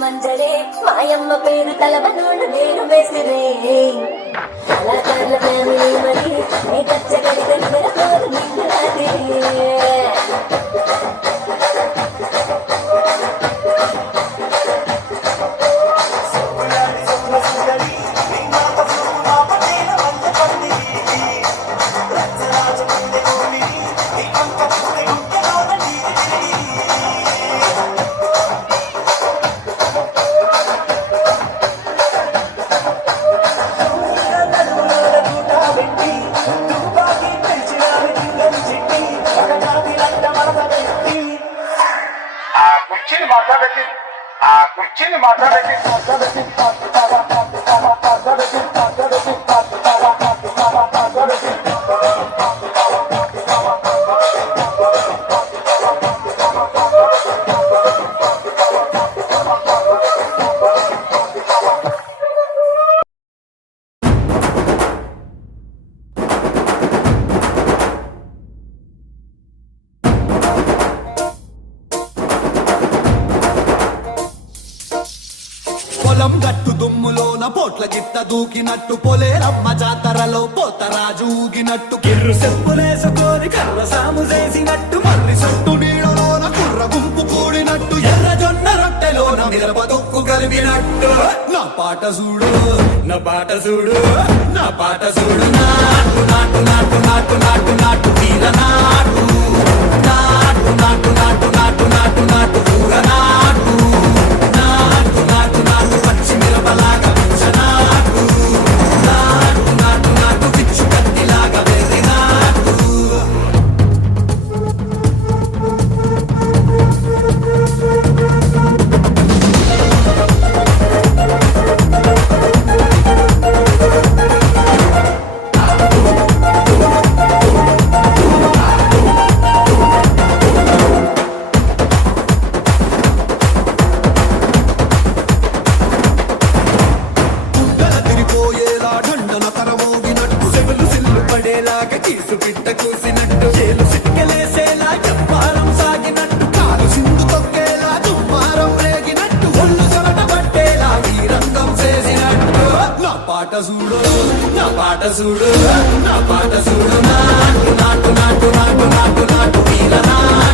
మంజరే మాయమ్మ పేరు తలవనోడు నేను వేసిరే కళాకారుల ఫ్యామిలీ మరి నీ కచ్చగడి దగ్గర కోరు నిండురాదే కుర్చీని మాట్లాడేది పొలం గట్టు దుమ్ములోన పోట్ల గిట్ట దూకినట్టు పొలేరమ్మ జాతరలో పోతరాజు ఊగినట్టు కిర్రు చెప్పులేసుకొని కర్ర సాము చేసినట్టు మర్రి సొట్టు నీడలోన కుర్ర గుంపు కూడినట్టు ఎర్ర జొన్న రొట్టెలోన మిరప దొక్కు కలిపినట్టు నా పాట చూడు నా పాట చూడు నా పాట చూడు నాటు నాటు నాటు నాటు నాటు నాటు తీర నాటు నాటు నాటు నాటు నాటు నాటు నాటు కూర నాటు నాటు నాటు నాటు పచ్చి మిరపలాగా నాటు నాటు నాటు నాటు పిచ్చు కత్తిలాగా వెర్రి నాటు కీసు పిట్ట కూసినట్టు చేలు సిట్కెలేసేలా చెప్పారం సాగినట్టు కాలు సింధు తొక్కేలా దుమ్మారం రేగినట్టు ఒళ్ళు చెమట పట్టేలా ఈ రంగం చేసినట్టు నా పాట చూడు నా పాట చూడు నా పాట చూడు నాటు నాటు నాటు నాటు నాటు నాటు వీర నాటు